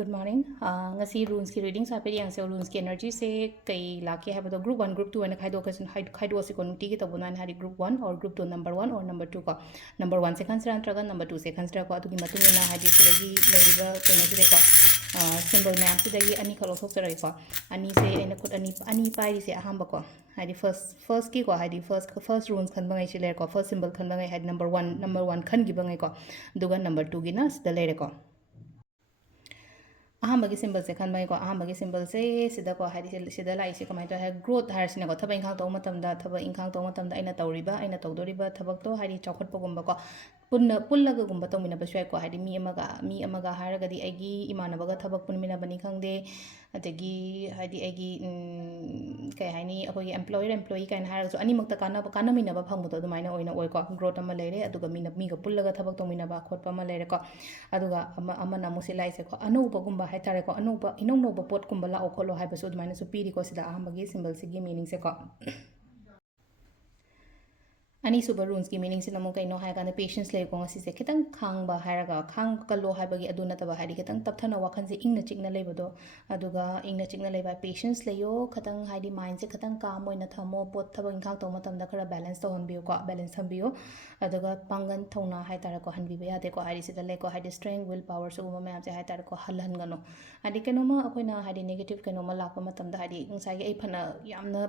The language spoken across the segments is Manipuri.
Good morning. Ngasi runes ki reading sa pedi ang se runes ki energy se kai laki hai bado group 1 group 2 and khaido ka khaido se konuti ki tabuna hari group 1 or group 2 number 1 or number 2 ko number 1 se consider antraga number 2 se consider ko atugi matung na hadi se lagi leriba kono se ko symbol map se dagi ani khalo sok sarai ko ani se ena kut ani pai se ahamba ko hadi first ki ko hadi first runes khan bangai se ler ko first symbol khan bangai hadi number 1 khan gi bangai ko duga number 2 gi na se lere ko ahambagi symbol se khan bai ko ahambagi symbol se sida ko hari sida lai se kamai to ha growth har sina ko thaba inkhang to matam da thaba inkhang to matam da aina tawriba aina tawdoriba thabak to hari chawkhat pagumba ko pullaga gumba tawmina ba swai ko hari mi amaga haragadi aigi imanabaga thabak punmina bani khangde adagi hari aigi kai haini akogi employee kain haraga so ani makta kana mina ba phangbo to dumaina oina oi ko growth ama lere aduga mi ga pullaga thabak tawmina ba khotpa ama lere ko aduga ama namu se lai se ko anu bagumba hai tare ko anu ba inong no ba pot kumba la okholo hai ba so dumaina so piri ko sida ahambagi symbol sigi meaning se ko ani suba runes ki meaning sin amu kaino hai kana patience le ko ngasi se kitang khang ba hairaga khang kalo hai bagi aduna taba hari kitang tapthana wakhan se ingna chikna leibodo aduga ingna chikna leiba patience leyo khatang haidi mind se khatang calm oina thamo pot thaba ingkhang to matam da khara balance to honbiyo ko balance thambiyo aduga pangan thona hai tara ko hanbi ba yade ko hari se le ko haidi strength will power so ma mayam se hai tara ko halhan gano hadi kenoma akoina hadi negative kenoma lakpa matam da hadi ngai ai phana yamna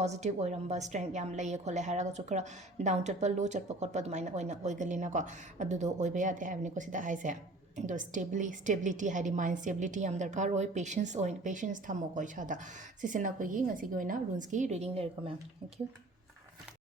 positive oiramba strength yam leye khole haraga chukra down chatpa low chatpa khotpa dumaina oina oigalina ko adudo oiba yate haibni ko sida haise do stability hadi mind stability am darkar oi patience thamo ko isada sisena ko yi ngasi goina runes ki reading le recommend thank you